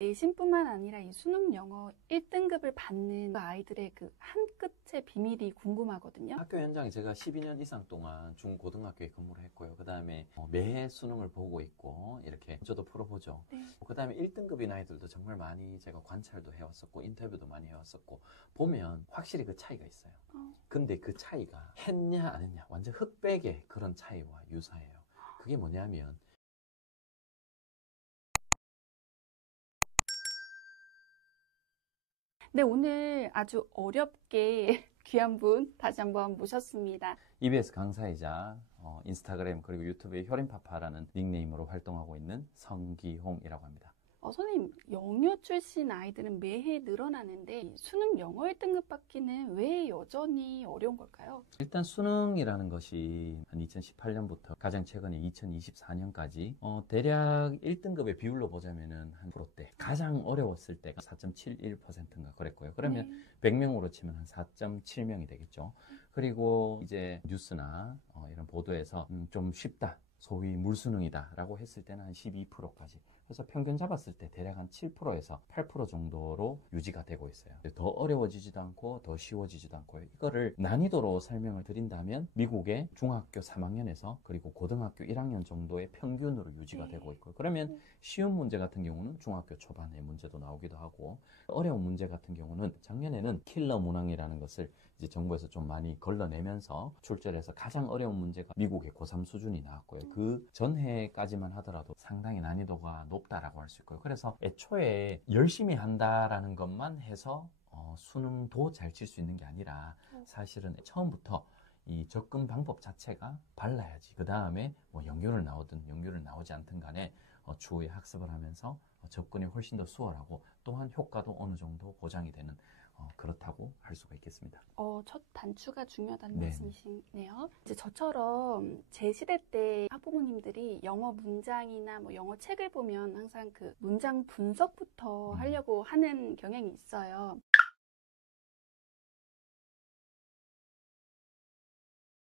내신뿐만 아니라 이 수능 영어 1등급을 받는 그 아이들의 그 한 끗의 비밀이 궁금하거든요. 학교 현장에 제가 12년 이상 동안 중고등학교에 근무를 했고요. 그 다음에 매해 수능을 보고 있고 이렇게 저도 풀어보죠. 네. 그 다음에 1등급인 아이들도 정말 많이 제가 관찰도 해왔었고 인터뷰도 많이 해왔었고 보면 확실히 그 차이가 있어요. 근데 그 차이가 했냐 안 했냐 완전 흑백의 그런 차이와 유사해요. 그게 뭐냐면 네, 오늘 아주 어렵게 귀한 분 다시 한번 모셨습니다. EBS 강사이자 인스타그램 그리고 유튜브에 효림파파라는 닉네임으로 활동하고 있는 성기홍이라고 합니다. 선생님, 영유 출신 아이들은 매해 늘어나는데 수능 영어 1등급 받기는 왜 여전히 어려운 걸까요? 일단 수능이라는 것이 한 2018년부터 가장 최근에 2024년까지 대략 1등급의 비율로 보자면은 한 프로대 가장 어려웠을 때가 4.71%인가 그랬고요. 그러면 네. 100명으로 치면 한 4.7명이 되겠죠. 그리고 이제 뉴스나 이런 보도에서 좀 쉽다. 소위 물수능이다 라고 했을 때는 한 12%까지. 그래서 평균 잡았을 때 대략 한 7%에서 8% 정도로 유지가 되고 있어요. 더 어려워지지도 않고 더 쉬워지지도 않고 이거를 난이도로 설명을 드린다면 미국의 중학교 3학년에서 그리고 고등학교 1학년 정도의 평균으로 유지가 되고 있고 그러면 쉬운 문제 같은 경우는 중학교 초반에 문제도 나오기도 하고 어려운 문제 같은 경우는 작년에는 킬러 문항이라는 것을 이제 정부에서 좀 많이 걸러내면서 출제해서 가장 어려운 문제가 미국의 고3 수준이 나왔고요. 그 전해까지만 하더라도 상당히 난이도가 높다라고 할 수 있고요. 그래서 애초에 열심히 한다라는 것만 해서 수능도 잘 칠 수 있는 게 아니라 사실은 처음부터 이 접근 방법 자체가 발라야지. 그 다음에 뭐 연교를 나오든 연교를 나오지 않든 간에 추후에 학습을 하면서 접근이 훨씬 더 수월하고 또한 효과도 어느 정도 보장이 되는 그렇다고 할 수가 있겠습니다. 첫 단추가 중요하다는 네. 말씀이시네요. 이제 저처럼 제 시대 때 학부모님들이 영어 문장이나 뭐 영어 책을 보면 항상 그 문장 분석부터 하려고 하는 경향이 있어요.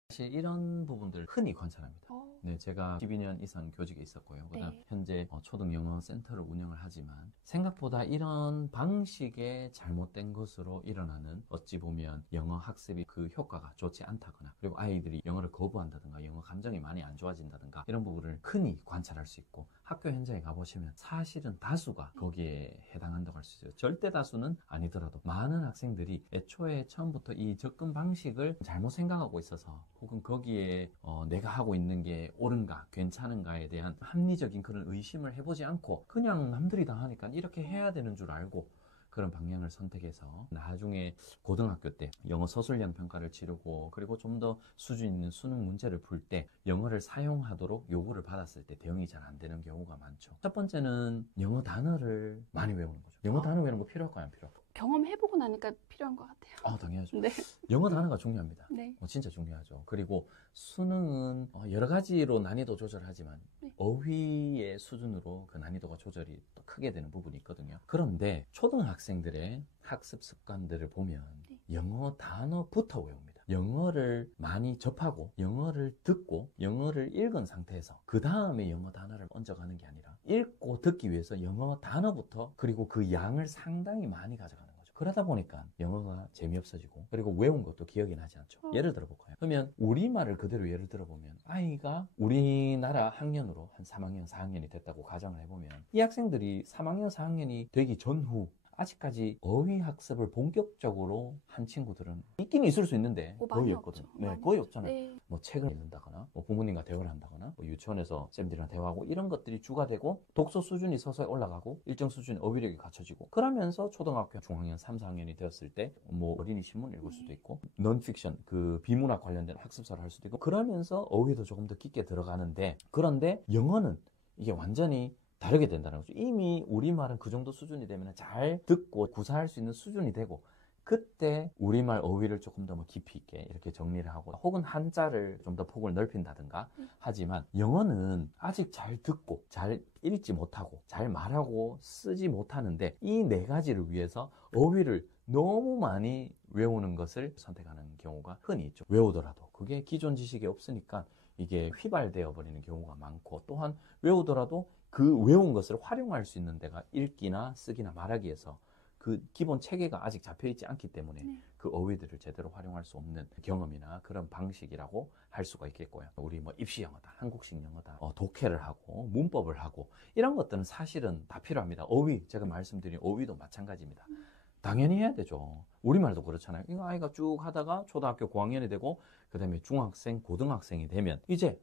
사실 이런 부분들 흔히 관찰합니다. 네, 제가 12년 이상 교직에 있었고요. 그다음 네. 현재 초등 영어 센터를 운영을 하지만 생각보다 이런 방식의 잘못된 것으로 일어나는 어찌 보면 영어 학습이 그 효과가 좋지 않다거나 그리고 아이들이 영어를 거부한다든가 영어 감정이 많이 안 좋아진다든가 이런 부분을 흔히 관찰할 수 있고 학교 현장에 가보시면 사실은 다수가 거기에 해당한다고 할 수 있어요. 절대 다수는 아니더라도 많은 학생들이 애초에 처음부터 이 접근 방식을 잘못 생각하고 있어서 혹은 거기에 내가 하고 있는 게 옳은가 괜찮은가에 대한 합리적인 그런 의심을 해보지 않고 그냥 남들이 다 하니까 이렇게 해야 되는 줄 알고 그런 방향을 선택해서 나중에 고등학교 때 영어 서술형 평가를 치르고 그리고 좀 더 수준 있는 수능 문제를 풀 때 영어를 사용하도록 요구를 받았을 때 대응이 잘 안 되는 경우가 많죠. 첫 번째는 영어 단어를 많이 외우는 거죠. 영어 단어 외우는 거 필요할까요? 안 필요할까요? 경험해보고 나니까 필요한 것 같아요. 당연하죠. 네. 영어 단어가 중요합니다. 네. 진짜 중요하죠. 그리고 수능은 여러 가지로 난이도 조절하지만 네. 어휘의 수준으로 그 난이도가 조절이 또 크게 되는 부분이 있거든요. 그런데 초등학생들의 학습 습관들을 보면 영어 단어부터 외웁니다. 영어를 많이 접하고 영어를 듣고 영어를 읽은 상태에서 그 다음에 영어 단어를 얹어가는 게 아니라 읽고 듣기 위해서 영어 단어부터 그리고 그 양을 상당히 많이 가져가는 거죠. 그러다 보니까 영어가 재미없어지고 그리고 외운 것도 기억이 나지 않죠. 예를 들어볼까요? 그러면 우리말을 그대로 예를 들어보면 아이가 우리나라 학년으로 한 3학년, 4학년이 됐다고 가정을 해보면 이 학생들이 3학년, 4학년이 되기 전후 아직까지 어휘 학습을 본격적으로 한 친구들은 있긴 있을 수 있는데 거의 없거든요. 네, 거의 없잖아요. 네. 뭐 책을 읽는다거나 뭐 부모님과 대화를 한다거나 뭐 유치원에서 쌤들이랑 대화하고 이런 것들이 주가 되고 독서 수준이 서서히 올라가고 일정 수준의 어휘력이 갖춰지고 그러면서 초등학교 중학년 3, 4학년이 되었을 때 뭐 어린이 신문 읽을 수도 있고 넌픽션 그 비문학 관련된 학습서를 할 수도 있고 그러면서 어휘도 조금 더 깊게 들어가는데 그런데 영어는 이게 완전히 다르게 된다는 거죠. 이미 우리말은 그 정도 수준이 되면 잘 듣고 구사할 수 있는 수준이 되고 그때 우리말 어휘를 조금 더 깊이 있게 이렇게 정리를 하고 혹은 한자를 좀 더 폭을 넓힌다든가 하지만 영어는 아직 잘 듣고 잘 읽지 못하고 잘 말하고 쓰지 못하는데 이 네 가지를 위해서 어휘를 너무 많이 외우는 것을 선택하는 경우가 흔히 있죠. 외우더라도 그게 기존 지식이 없으니까 이게 휘발되어 버리는 경우가 많고 또한 외우더라도 그 외운 것을 활용할 수 있는 데가 읽기나 쓰기나 말하기에서 그 기본 체계가 아직 잡혀있지 않기 때문에 네. 그 어휘들을 제대로 활용할 수 없는 경험이나 그런 방식이라고 할 수가 있겠고요. 우리 뭐 입시 영어다, 한국식 영어다, 독해를 하고 문법을 하고 이런 것들은 사실은 다 필요합니다. 어휘, 제가 말씀드린 어휘도 마찬가지입니다. 당연히 해야 되죠. 우리말도 그렇잖아요. 이거 아이가 쭉 하다가 초등학교 고학년이 되고 그 다음에 중학생, 고등학생이 되면 이제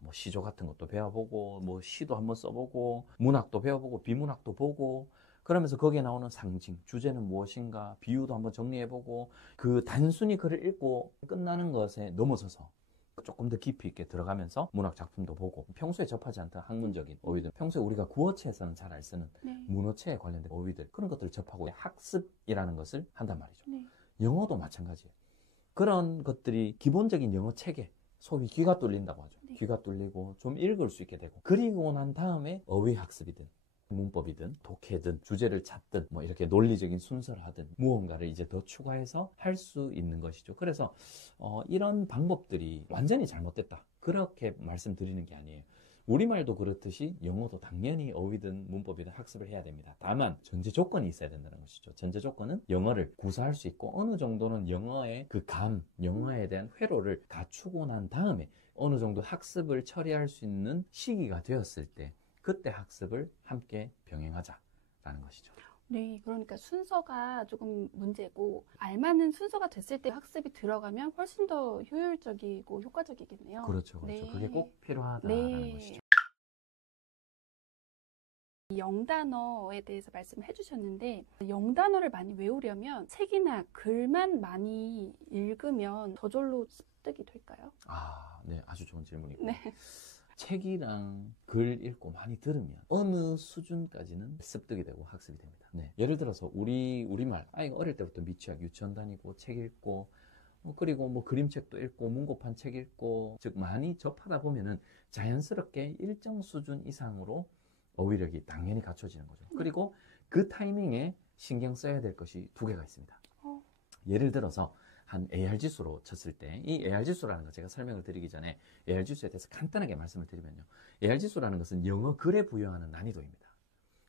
뭐 시조 같은 것도 배워보고 뭐 시도 한번 써보고 문학도 배워보고 비문학도 보고 그러면서 거기에 나오는 상징, 주제는 무엇인가, 비유도 한번 정리해보고 그 단순히 글을 읽고 끝나는 것에 넘어서서 조금 더 깊이 있게 들어가면서 문학 작품도 보고 평소에 접하지 않던 학문적인 어휘들, 평소에 우리가 구어체에서는 잘 안 쓰는 네. 문어체에 관련된 어휘들 그런 것들을 접하고 학습이라는 것을 한단 말이죠. 네. 영어도 마찬가지예요. 그런 것들이 기본적인 영어 체계, 소위 귀가 뚫린다고 하죠. 네. 귀가 뚫리고 좀 읽을 수 있게 되고 그리고 난 다음에 어휘 학습이든 문법이든 독해든 주제를 찾든 뭐 이렇게 논리적인 순서를 하든 무언가를 이제 더 추가해서 할 수 있는 것이죠. 그래서 이런 방법들이 완전히 잘못됐다 그렇게 말씀드리는 게 아니에요. 우리말도 그렇듯이 영어도 당연히 어휘든 문법이든 학습을 해야 됩니다. 다만 전제 조건이 있어야 된다는 것이죠. 전제 조건은 영어를 구사할 수 있고 어느 정도는 영어의 그 영어에 대한 회로를 갖추고 난 다음에 어느 정도 학습을 처리할 수 있는 시기가 되었을 때 그때 학습을 함께 병행하자라는 것이죠. 네, 그러니까 순서가 조금 문제고 알맞는 순서가 됐을 때 학습이 들어가면 훨씬 더 효율적이고 효과적이겠네요. 그렇죠. 네. 그게 꼭 필요하다라는 네. 것이죠. 이 영단어에 대해서 말씀해 주셨는데 영단어를 많이 외우려면 책이나 글만 많이 읽으면 저절로 습득이 될까요? 네, 아주 좋은 질문이고. 네. 책이랑 글 읽고 많이 들으면 어느 수준까지는 습득이 되고 학습이 됩니다. 네. 예를 들어서 우리말 아이가 어릴 때부터 미취학 유치원 다니고 책 읽고 그리고 뭐 그림책도 읽고 문고판 책 읽고 즉 많이 접하다 보면은 자연스럽게 일정 수준 이상으로 어휘력이 당연히 갖춰지는 거죠. 그리고 그 타이밍에 신경 써야 될 것이 두 개가 있습니다. 예를 들어서 한 AR 지수로 쳤을 때 이 AR 지수라는 거 제가 설명을 드리기 전에 AR 지수에 대해서 간단하게 말씀을 드리면요. AR 지수라는 것은 영어 글에 부여하는 난이도입니다.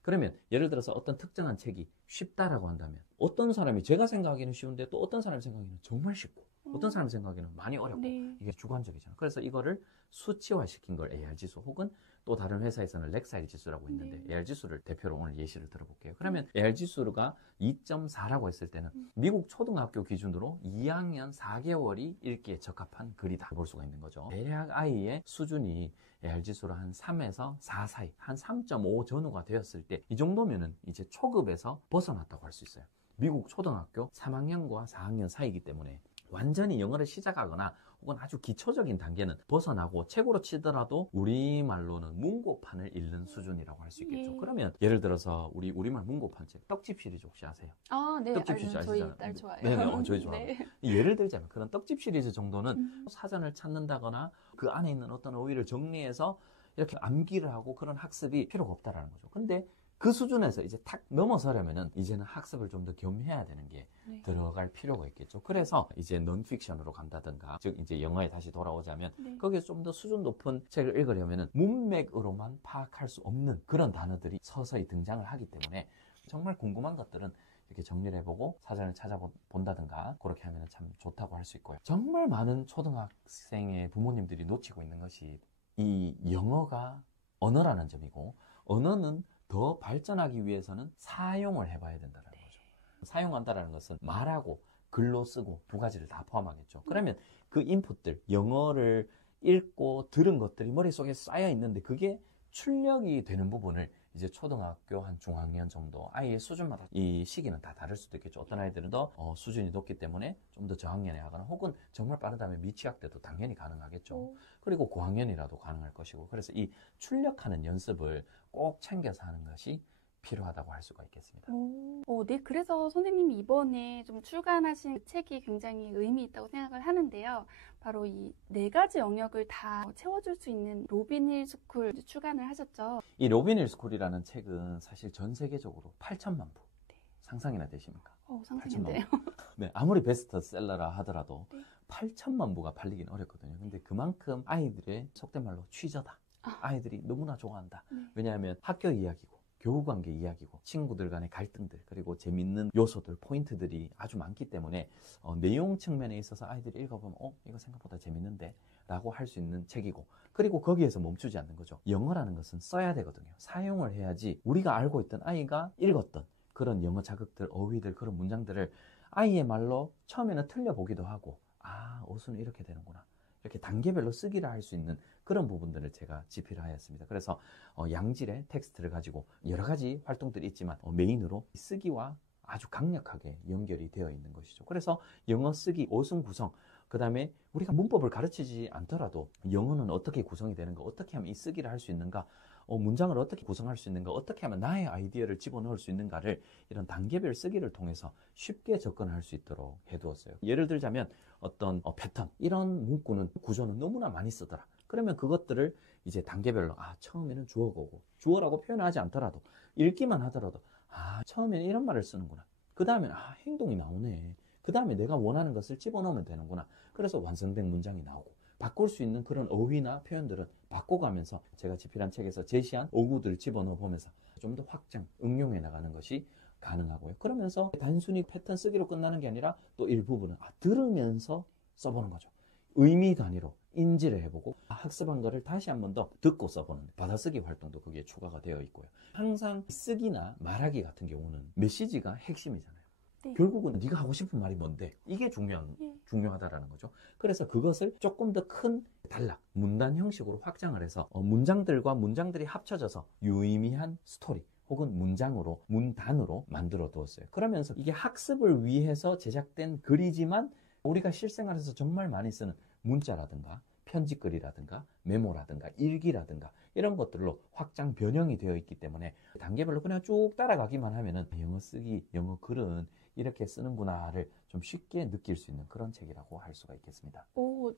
그러면 예를 들어서 어떤 특정한 책이 쉽다라고 한다면 어떤 사람이 제가 생각하기는 쉬운데 또 어떤 사람이 생각하기는 정말 쉽고 어떤 사람이 생각하기는 많이 어렵고 네. 이게 주관적이잖아요. 그래서 이거를 수치화시킨 걸 AR 지수 혹은 또 다른 회사에서는 렉사일 지수라고 있는데 네. AR 지수를 대표로 오늘 예시를 들어볼게요. 그러면 AR 지수가 2.4라고 했을 때는 미국 초등학교 기준으로 2학년 4개월이 읽기에 적합한 글이다 볼 수가 있는 거죠. 대략 아이의 수준이 AR 지수로 한 3에서 4 사이, 한 3.5 전후가 되었을 때 이 정도면은 이제 초급에서 벗어났다고 할 수 있어요. 미국 초등학교 3학년과 4학년 사이이기 때문에 완전히 영어를 시작하거나 혹은 아주 기초적인 단계는 벗어나고 책으로 치더라도 우리말로는 문고판을 읽는 수준이라고 할 수 있겠죠. 예. 그러면 예를 들어서 우리말 문고판 책 떡집 시리즈 혹시 아세요? 네. 떡집 시리즈 저희 아시잖아요. 딸 좋아해요. 네네, 저희 좋아해요. 네. 예를 들자면 그런 떡집 시리즈 정도는 사전을 찾는다거나 그 안에 있는 어떤 어휘를 정리해서 이렇게 암기를 하고 그런 학습이 필요가 없다라는 거죠. 근데 그 수준에서 이제 탁 넘어서려면은 이제는 학습을 좀 더 겸해야 되는 게 네. 들어갈 필요가 있겠죠. 그래서 이제 넌픽션으로 간다든가, 즉 이제 영어에 다시 돌아오자면 네. 거기에 좀 더 수준 높은 책을 읽으려면은 문맥으로만 파악할 수 없는 그런 단어들이 서서히 등장을 하기 때문에 정말 궁금한 것들은 이렇게 정리를 해보고 사전을 찾아본다든가 그렇게 하면 참 좋다고 할 수 있고요. 정말 많은 초등학생의 부모님들이 놓치고 있는 것이 이 영어가 언어라는 점이고 언어는 더 발전하기 위해서는 사용을 해봐야 된다는 거죠. 사용한다는 것은 말하고 글로 쓰고 두 가지를 다 포함하겠죠. 그러면 그 인풋들, 영어를 읽고 들은 것들이 머릿속에 쌓여 있는데 그게 출력이 되는 부분을 이제 초등학교 한 중학년 정도 아이의 수준마다 이 시기는 다 다를 수도 있겠죠. 어떤 아이들은 더 수준이 높기 때문에 좀 더 저학년에 하거나 혹은 정말 빠르다면 미취학 때도 당연히 가능하겠죠. 그리고 고학년이라도 가능할 것이고 그래서 이 출력하는 연습을 꼭 챙겨서 하는 것이 필요하다고 할 수가 있겠습니다. 네. 그래서 선생님이 이번에 좀 출간하신 책이 굉장히 의미 있다고 생각을 하는데요. 바로 이 4가지 영역을 다 채워줄 수 있는 로빈 힐 스쿨 출간을 하셨죠. 이 로빈 힐 스쿨이라는 책은 사실 전 세계적으로 8천만 부. 네. 상상이나 되십니까? 상상인데요. 네, 아무리 베스트셀러라 하더라도 네. 8천만 부가 팔리긴 어렵거든요. 근데 그만큼 아이들의 속된 말로 취저다. 아이들이 너무나 좋아한다. 네. 왜냐하면 학교 이야기고 교우관계 이야기고 친구들 간의 갈등들 그리고 재밌는 요소들 포인트들이 아주 많기 때문에 내용 측면에 있어서 아이들이 읽어보면 이거 생각보다 재밌는데 라고 할 수 있는 책이고 그리고 거기에서 멈추지 않는 거죠. 영어라는 것은 써야 되거든요. 사용을 해야지 우리가 알고 있던 아이가 읽었던 그런 영어 자극들, 어휘들 그런 문장들을 아이의 말로 처음에는 틀려보기도 하고 어순은 이렇게 되는구나. 이렇게 단계별로 쓰기를 할 수 있는 그런 부분들을 제가 집필을 하였습니다. 그래서 양질의 텍스트를 가지고 여러 가지 활동들이 있지만 메인으로 쓰기와 아주 강력하게 연결이 되어 있는 것이죠. 그래서 영어 쓰기, 어순 구성, 그 다음에 우리가 문법을 가르치지 않더라도 영어는 어떻게 구성이 되는가, 어떻게 하면 이 쓰기를 할 수 있는가, 문장을 어떻게 구성할 수 있는가, 어떻게 하면 나의 아이디어를 집어넣을 수 있는가를 이런 단계별 쓰기를 통해서 쉽게 접근할 수 있도록 해두었어요. 예를 들자면 어떤 패턴, 이런 문구는 구조는 너무나 많이 쓰더라. 그러면 그것들을 이제 단계별로 처음에는 주어고 주어라고 표현하지 않더라도 읽기만 하더라도 처음에는 이런 말을 쓰는구나. 그 다음에는 행동이 나오네. 그 다음에 내가 원하는 것을 집어넣으면 되는구나. 그래서 완성된 문장이 나오고 바꿀 수 있는 그런 어휘나 표현들은 바꿔가면서 제가 집필한 책에서 제시한 어구들을 집어넣어 보면서 좀 더 확장, 응용해 나가는 것이 가능하고요. 그러면서 단순히 패턴 쓰기로 끝나는 게 아니라 또 일부분은 들으면서 써보는 거죠. 의미 단위로 인지를 해보고 학습한 거를 다시 한 번 더 듣고 써보는 받아쓰기 활동도 거기에 추가가 되어 있고요. 항상 쓰기나 말하기 같은 경우는 메시지가 핵심이잖아요. 네. 결국은 네가 하고 싶은 말이 뭔데? 이게 중요하다라는 거죠. 그래서 그것을 조금 더 큰 단락, 문단 형식으로 확장을 해서 문장들과 문장들이 합쳐져서 유의미한 스토리 혹은 문장으로, 문단으로 만들어 두었어요. 그러면서 이게 학습을 위해서 제작된 글이지만 우리가 실생활에서 정말 많이 쓰는 문자라든가 편지글이라든가 메모라든가 일기라든가 이런 것들로 확장 변형이 되어 있기 때문에 단계별로 그냥 쭉 따라가기만 하면은 영어 쓰기, 영어 글은 이렇게 쓰는구나를 좀 쉽게 느낄 수 있는 그런 책이라고 할 수가 있겠습니다.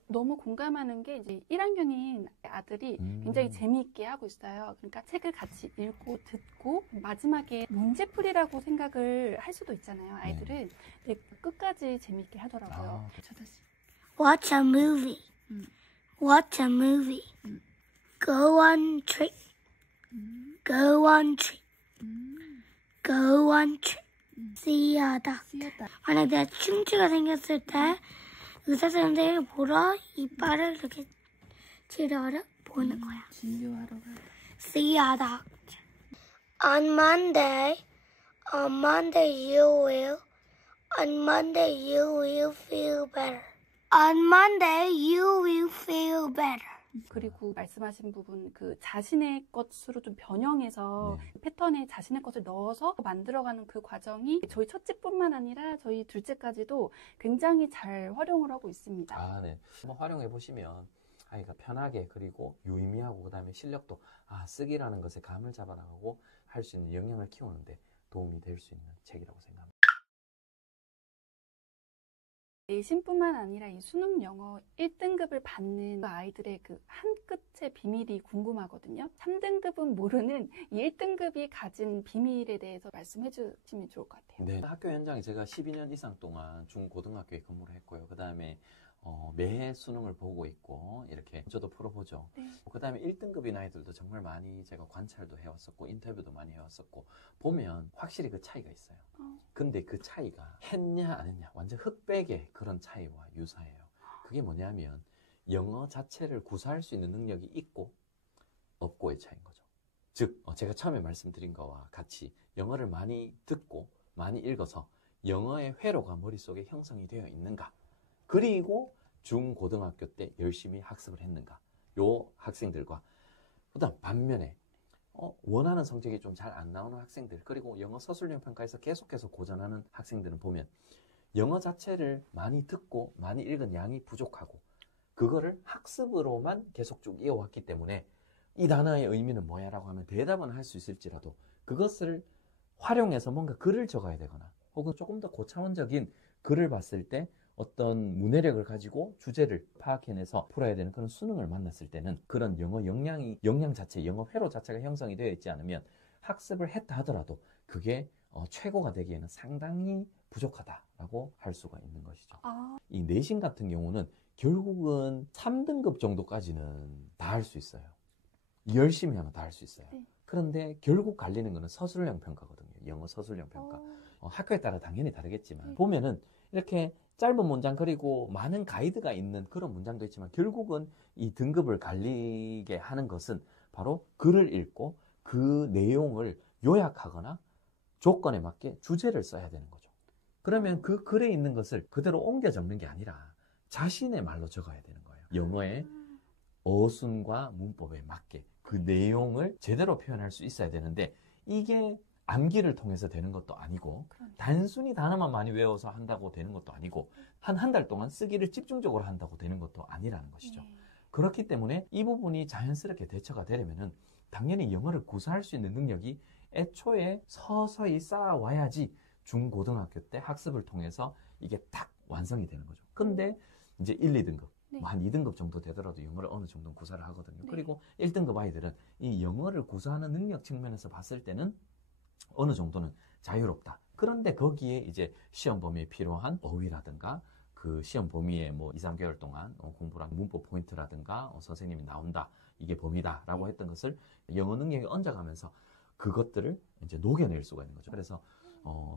너무 공감하는 게 이제 1학년인 아들이 굉장히 재미있게 하고 있어요. 그러니까 책을 같이 읽고 듣고 마지막에 문제풀이라고 생각을 할 수도 있잖아요. 아이들은. 근데 끝까지 재미있게 하더라고요. 저 다시. Watch a movie. Watch a movie. Go on trip. Go on trip. Go on trip. 쓰여다. 만약 내가 충치가 생겼을 때 의사 선생님을 보러 이빨을 이렇게 치료하러 보는 거야. 진료하러 가요. See a doctor. On Monday you will feel better. On Monday you will feel better. 그리고 말씀하신 부분 그 자신의 것으로 좀 변형해서 패턴에 자신의 것을 넣어서 만들어가는 그 과정이 저희 첫째뿐만 아니라 저희 둘째까지도 굉장히 잘 활용을 하고 있습니다. 네. 한번 활용해 보시면 아이가 편하게 그리고 유의미하고 그다음에 실력도 쓰기라는 것에 감을 잡아나가고 할 수 있는 역량을 키우는데 도움이 될 수 있는 책이라고 생각합니다. 내신뿐만 아니라 이 수능 영어 1등급을 받는 그 아이들의 그 한 끗의 비밀이 궁금하거든요. 3등급은 모르는 이 1등급이 가진 비밀에 대해서 말씀해 주시면 좋을 것 같아요. 네, 학교 현장에 제가 12년 이상 동안 중고등학교에 근무를 했고요. 그 다음에 매해 수능을 보고 있고 이렇게 저도 풀어보죠. 네. 그 다음에 1등급인 아이들도 정말 많이 제가 관찰도 해왔었고 인터뷰도 많이 해왔었고 보면 확실히 그 차이가 있어요. 근데 그 차이가 했냐 안 했냐 완전 흑백의 그런 차이와 유사해요. 그게 뭐냐면 영어 자체를 구사할 수 있는 능력이 있고 없고의 차이인 거죠. 즉 제가 처음에 말씀드린 거와 같이 영어를 많이 듣고 많이 읽어서 영어의 회로가 머릿속에 형성이 되어 있는가, 그리고 중고등학교 때 열심히 학습을 했는가, 요 학생들과 그다음 반면에 원하는 성적이 좀 잘 안 나오는 학생들, 그리고 영어 서술형 평가에서 계속해서 고전하는 학생들은 보면 영어 자체를 많이 듣고 많이 읽은 양이 부족하고 그거를 학습으로만 계속 쭉 이어왔기 때문에 이 단어의 의미는 뭐야 라고 하면 대답은 할 수 있을지라도 그것을 활용해서 뭔가 글을 적어야 되거나 혹은 조금 더 고차원적인 글을 봤을 때 어떤 문해력을 가지고 주제를 파악해내서 풀어야 되는 그런 수능을 만났을 때는 그런 영어 역량 자체, 영어 회로 자체가 형성이 되어 있지 않으면 학습을 했다 하더라도 그게 최고가 되기에는 상당히 부족하다라고 할 수가 있는 것이죠. 이 내신 같은 경우는 결국은 3등급 정도까지는 다 할 수 있어요. 열심히 하면 다 할 수 있어요. 네. 그런데 결국 갈리는 거는 서술형 평가거든요. 영어 서술형 평가. 학교에 따라 당연히 다르겠지만 네. 보면은 이렇게 짧은 문장 그리고 많은 가이드가 있는 그런 문장도 있지만 결국은 이 등급을 갈리게 하는 것은 바로 글을 읽고 그 내용을 요약하거나 조건에 맞게 주제를 써야 되는 거죠. 그러면 그 글에 있는 것을 그대로 옮겨 적는 게 아니라 자신의 말로 적어야 되는 거예요. 영어의 어순과 문법에 맞게 그 내용을 제대로 표현할 수 있어야 되는데 이게 암기를 통해서 되는 것도 아니고 단순히 단어만 많이 외워서 한다고 되는 것도 아니고 한 달 동안 쓰기를 집중적으로 한다고 되는 것도 아니라는 것이죠. 네. 그렇기 때문에 이 부분이 자연스럽게 대처가 되려면은 당연히 영어를 구사할 수 있는 능력이 애초에 서서히 쌓아와야지 중고등학교 때 학습을 통해서 이게 딱 완성이 되는 거죠. 근데 이제 1, 2등급, 네. 한 2등급 정도 되더라도 영어를 어느 정도 구사를 하거든요. 네. 그리고 1등급 아이들은 이 영어를 구사하는 능력 측면에서 봤을 때는 어느 정도는 자유롭다. 그런데 거기에 이제 시험 범위에 필요한 어휘라든가 그 시험 범위에 뭐 2, 3개월 동안 공부랑 문법 포인트라든가 선생님이 나온다. 이게 범위다라고 했던 것을 영어 능력에 얹어가면서 그것들을 이제 녹여낼 수가 있는 거죠. 그래서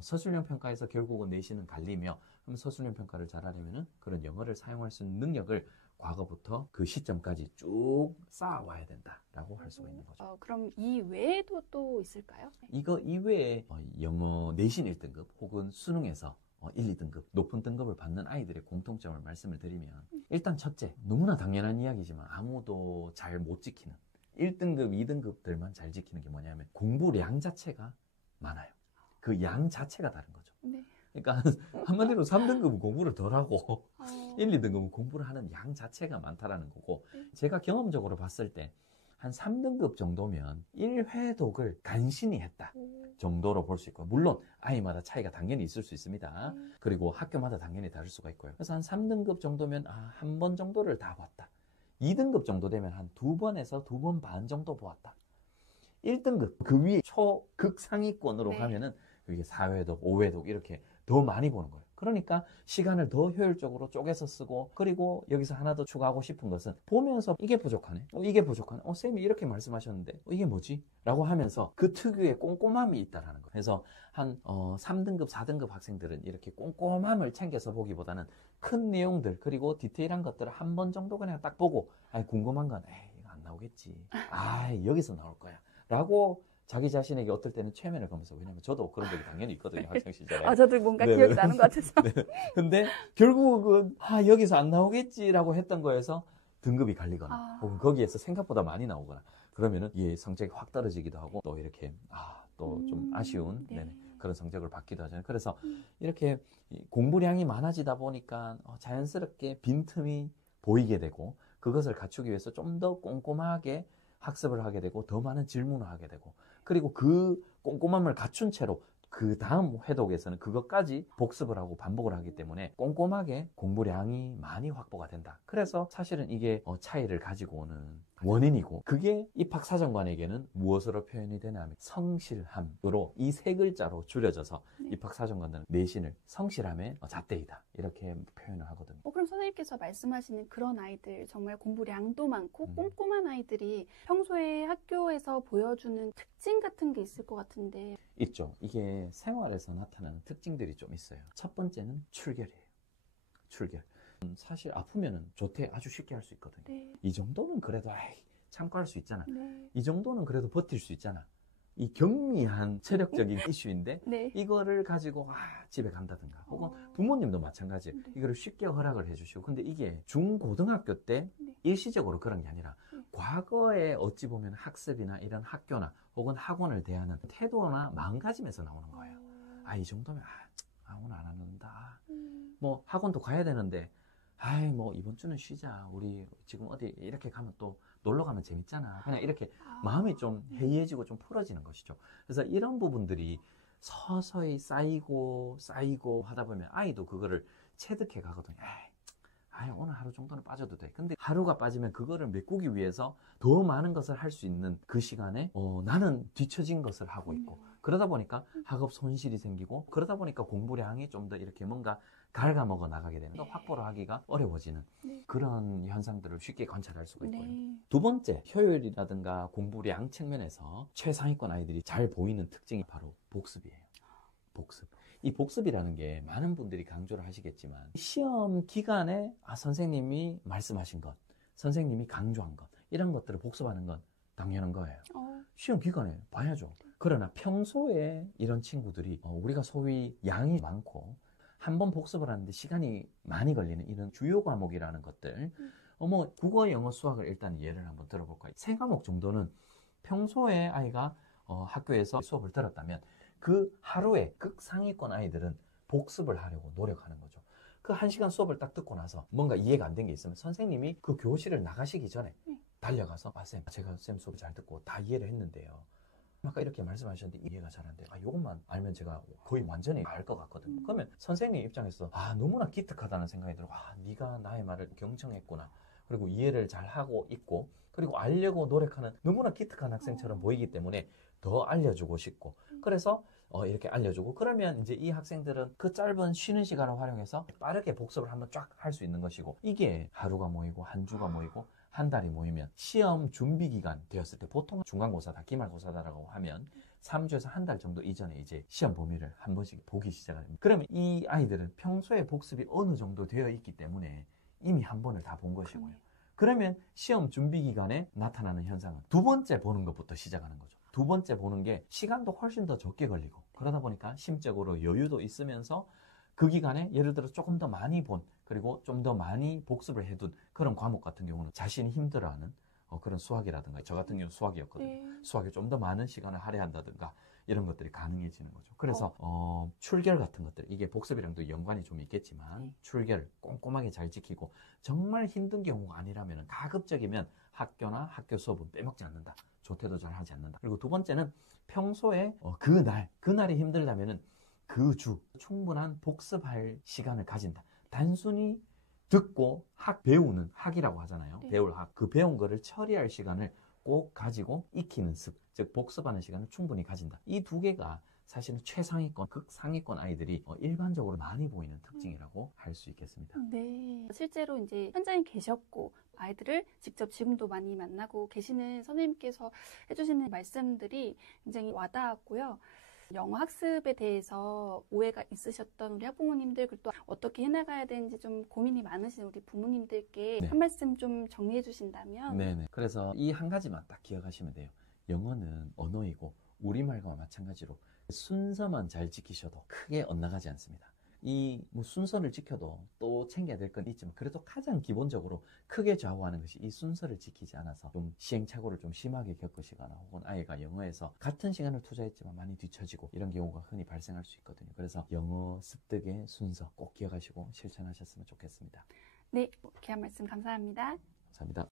서술형 평가에서 결국은 내신은 갈리며 그럼 서술형 평가를 잘하려면은 그런 영어를 사용할 수 있는 능력을 과거부터 그 시점까지 쭉 쌓아와야 된다라고 할 수가 있는 거죠. 그럼 이 외에도 또 있을까요? 이거 이외에 영어 내신 1등급 혹은 수능에서 1, 2등급 높은 등급을 받는 아이들의 공통점을 말씀을 드리면 일단 첫째, 너무나 당연한 이야기지만 아무도 잘 못 지키는 1등급, 2등급들만 잘 지키는 게 뭐냐면 공부량 자체가 많아요. 그 양 자체가 다른 거죠. 네. 그러니까 한마디로 3등급은 공부를 덜 하고 어, 1, 2등급은 공부를 하는 양 자체가 많다라는 거고 네. 제가 경험적으로 봤을 때 한 3등급 정도면 1회독을 간신히 했다 정도로 볼 수 있고요. 물론 아이마다 차이가 당연히 있을 수 있습니다. 그리고 학교마다 당연히 다를 수가 있고요. 그래서 한 3등급 정도면 한 번 정도를 다 봤다. 2등급 정도 되면 한 2번에서 2번 반 정도 보았다. 1등급 그 위에 초극상위권으로 네. 가면은 그게 4회독, 5회독 이렇게 더 많이 보는 거예요. 그러니까 시간을 더 효율적으로 쪼개서 쓰고 그리고 여기서 하나 더 추가하고 싶은 것은 보면서 이게 부족하네. 이게 부족하네. 쌤이 이렇게 말씀하셨는데 이게 뭐지? 라고 하면서 그 특유의 꼼꼼함이 있다라는 거예요. 그래서 한 3등급, 4등급 학생들은 이렇게 꼼꼼함을 챙겨서 보기보다는 큰 내용들 그리고 디테일한 것들을 한 번 정도 그냥 딱 보고 궁금한 건 이거 안 나오겠지. 여기서 나올 거야. 라고 자기 자신에게 어떨 때는 최면을 가면서 왜냐면 저도 그런 적이 당연히 있거든요. 학창 시절에. 저도 뭔가 네, 기억이 네. 나는 것 같아서. 네. 근데 결국은 여기서 안 나오겠지라고 했던 거에서 등급이 갈리거나 혹은 거기에서 생각보다 많이 나오거나 그러면은 이 성적이 확 떨어지기도 하고 또 이렇게 또 좀 아쉬운 네. 그런 성적을 받기도 하잖아요. 그래서 이렇게 공부량이 많아지다 보니까 자연스럽게 빈틈이 보이게 되고 그것을 갖추기 위해서 좀 더 꼼꼼하게 학습을 하게 되고 더 많은 질문을 하게 되고 그리고 그 꼼꼼함을 갖춘 채로 그 다음 회독에서는 그것까지 복습을 하고 반복을 하기 때문에 꼼꼼하게 공부량이 많이 확보가 된다. 그래서 사실은 이게 차이를 가지고 오는 원인이고 그게 입학사정관에게는 무엇으로 표현이 되냐면 성실함으로 이 세 글자로 줄여져서 입학사정관들은 내신을 성실함의 잣대이다 이렇게 표현을 하거든요. 그럼 선생님께서 말씀하시는 그런 아이들 정말 공부량도 많고 꼼꼼한 아이들이 평소에 학교에서 보여주는 특징 같은 게 있을 것 같은데 있죠. 이게 생활에서 나타나는 특징들이 좀 있어요. 첫 번째는 출결이에요. 출결. 사실 아프면은 조퇴 아주 쉽게 할 수 있거든요. 네. 이 정도는 그래도 참고할 수 있잖아. 네. 이 정도는 그래도 버틸 수 있잖아. 이 경미한 체력적인 이슈인데 네. 이거를 가지고 집에 간다든가 혹은 부모님도 마찬가지예요. 네. 이거를 쉽게 허락을 해주시고 근데 이게 중고등학교 때 네. 일시적으로 그런 게 아니라 과거에 어찌 보면 학습이나 이런 학교나 혹은 학원을 대하는 태도나 마음가짐에서 나오는 거예요. 이 정도면 오늘 안 한다. 뭐 학원도 가야 되는데 뭐 이번 주는 쉬자. 우리 지금 어디 이렇게 가면 또 놀러 가면 재밌잖아. 그냥 이렇게 마음이 좀 해이해지고 좀 풀어지는 것이죠. 그래서 이런 부분들이 서서히 쌓이고 하다 보면 아이도 그거를 체득해 가거든요. 오늘 하루 정도는 빠져도 돼. 근데 하루가 빠지면 그거를 메꾸기 위해서 더 많은 것을 할 수 있는 그 시간에 나는 뒤처진 것을 하고 있고 그러다 보니까 학업 손실이 생기고 그러다 보니까 공부량이 좀 더 이렇게 뭔가 갉아먹어 나가게 되는 확보를 하기가 어려워지는 네. 그런 현상들을 쉽게 관찰할 수가 있고요. 네. 두 번째, 효율이라든가 공부량 측면에서 최상위권 아이들이 잘 보이는 특징이 바로 복습이에요. 복습. 이 복습이라는 게 많은 분들이 강조를 하시겠지만 시험 기간에 선생님이 말씀하신 것, 선생님이 강조한 것 이런 것들을 복습하는 건 당연한 거예요. 시험 기간에 봐야죠. 그러나 평소에 이런 친구들이 우리가 소위 양이 많고 한 번 복습을 하는데 시간이 많이 걸리는 이런 주요 과목이라는 것들 뭐 국어, 영어, 수학을 일단 예를 한번 들어볼까요? 세 과목 정도는 평소에 아이가 학교에서 수업을 들었다면 그 하루에 극상위권 아이들은 복습을 하려고 노력하는 거죠. 그 1시간 수업을 딱 듣고 나서 뭔가 이해가 안 된 게 있으면 선생님이 그 교실을 나가시기 전에 달려가서 쌤, 제가 쌤 수업 잘 듣고 다 이해를 했는데요. 아까 이렇게 말씀하셨는데 이해가 잘 안 돼요. 이것만 알면 제가 거의 완전히 알 것 같거든요. 그러면 선생님 입장에서 너무나 기특하다는 생각이 들고 네가 나의 말을 경청했구나. 그리고 이해를 잘 하고 있고 그리고 알려고 노력하는 너무나 기특한 학생처럼 보이기 때문에 더 알려주고 싶고 그래서 이렇게 알려주고 그러면 이제 이 학생들은 그 짧은 쉬는 시간을 활용해서 빠르게 복습을 한번 쫙 할 수 있는 것이고 이게 하루가 모이고 한 주가 모이고 한 달이 모이면 시험 준비 기간 되었을 때 보통 중간고사다 기말고사다라고 하면 3주에서 한 달 정도 이전에 이제 시험 범위를 한 번씩 보기 시작합니다. 그러면 이 아이들은 평소에 복습이 어느 정도 되어 있기 때문에 이미 한 번을 다 본 것이고요. 그러면 시험 준비 기간에 나타나는 현상은 두 번째 보는 것부터 시작하는 거죠. 두 번째 보는 게 시간도 훨씬 더 적게 걸리고 그러다 보니까 심적으로 여유도 있으면서 그 기간에 예를 들어 조금 더 많이 본 그리고 좀 더 많이 복습을 해둔 그런 과목 같은 경우는 자신이 힘들어하는 그런 수학이라든가 저 같은 경우는 수학이었거든요. 수학에 좀 더 많은 시간을 할애한다든가 이런 것들이 가능해지는 거죠. 그래서 출결 같은 것들 이게 복습이랑도 연관이 좀 있겠지만 출결 꼼꼼하게 잘 지키고 정말 힘든 경우가 아니라면 가급적이면 학교나 학교 수업은 빼먹지 않는다. 조퇴도 잘 하지 않는다. 그리고 두 번째는 평소에 그날이 힘들다면은 그 주 충분한 복습할 시간을 가진다. 단순히 듣고 배우는 학이라고 하잖아요. 배울 학. 그 배운 거를 처리할 시간을 꼭 가지고 익히는 습, 즉 복습하는 시간을 충분히 가진다. 이 두 개가 사실은 최상위권, 극상위권 아이들이 일반적으로 많이 보이는 특징이라고 할 수 있겠습니다. 네. 실제로 이제 현장에 계셨고 아이들을 직접 지금도 많이 만나고 계시는 선생님께서 해주시는 말씀들이 굉장히 와닿았고요. 영어 학습에 대해서 오해가 있으셨던 우리 학부모님들 그리고 또 어떻게 해나가야 되는지 좀 고민이 많으신 우리 부모님들께 한 말씀 좀 정리해 주신다면 네네. 그래서 이 한 가지만 딱 기억하시면 돼요. 영어는 언어이고 우리말과 마찬가지로 순서만 잘 지키셔도 크게 엇나가지 않습니다. 이 순서를 지켜도 또 챙겨야 될 건 있지만 그래도 가장 기본적으로 크게 좌우하는 것이 이 순서를 지키지 않아서 좀 시행착오를 좀 심하게 겪으시거나 혹은 아이가 영어에서 같은 시간을 투자했지만 많이 뒤처지고 이런 경우가 흔히 발생할 수 있거든요. 그래서 영어 습득의 순서 꼭 기억하시고 실천하셨으면 좋겠습니다. 네, 귀한 말씀 감사합니다. 감사합니다.